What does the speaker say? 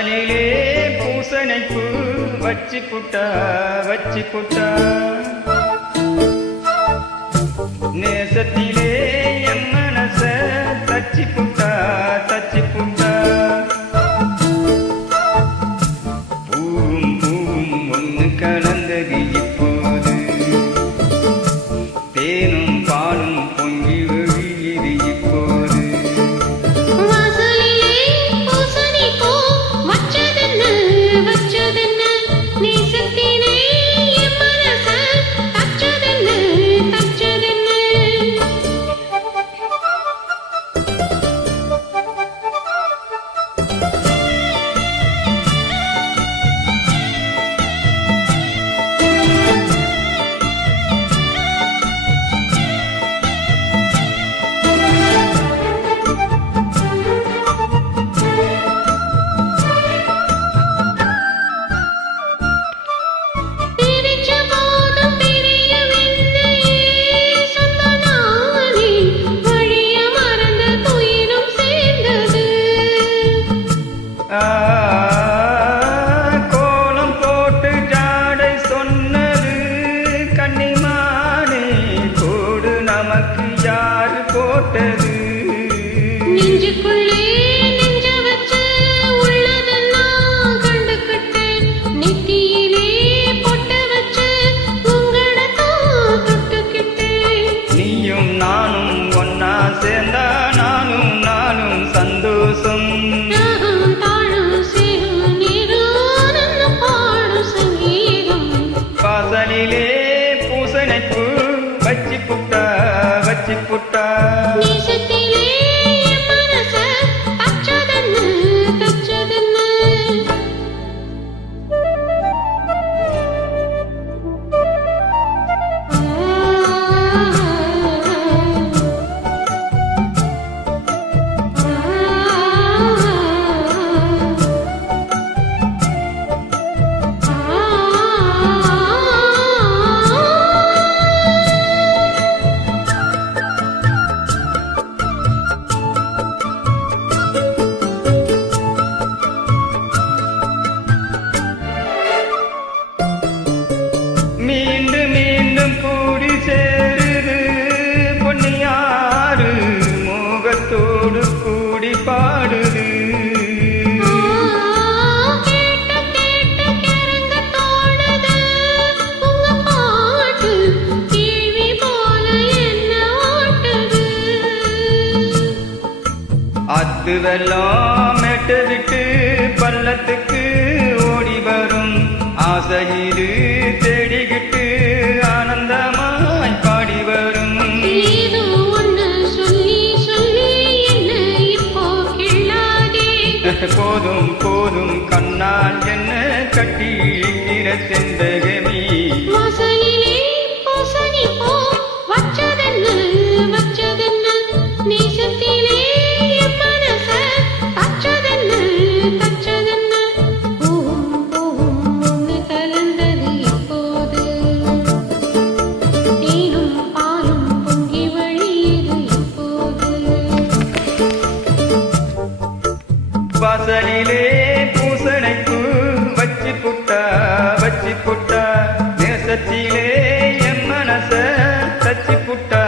வாசலிலே பூசணைப்பூ வச்சு புட்டா நேசத்திலே என் மனச தச்சு புட்டா பூவும் பூவும் ஒன்று கலந்தது இப்போது தேனும் பாலும் பொங்கி வழியுது இப்போது கோலம் போட்டு ஜாடை சொன்னது கன்னிமானே கோடு நமக்கு யாரு போட்டது நெஞ்சுக்குள்ளே நெஞ்ச வச்சு உள்ளதெல்லாம் கண்டுக்கிட்டேன் நெத்தியிலே பொட்ட வச்சு உங்களத்தான் தொட்டுக்கிட்டேன் நீயும் நானும் ஒன்னா சேர்ந்தா நானும் சந்தோஷம் வாசலிலே பூசணைப்பூ வச்சு புட்டா நேசத்திலே மனச தச்சதென்ன மீண்டும் கூடி சேருது பொன்னியாறு மோகத்தோடு கூடி பாடுது அத்து வெள்ளம் மெட்டு விட்டு பள்ளத்துக்கு ஓடி வரும் ஆசையிரு தேடிக்கிட்டு ஆனந்தமாய் பாடி வரும் போதும் கண்ணால் என்ன கட்டி செந்தகமி வாசலிலே பூசணைப்பூ வச்சு புட்டா நேசத்திலே என் மனச தச்சு புட்டா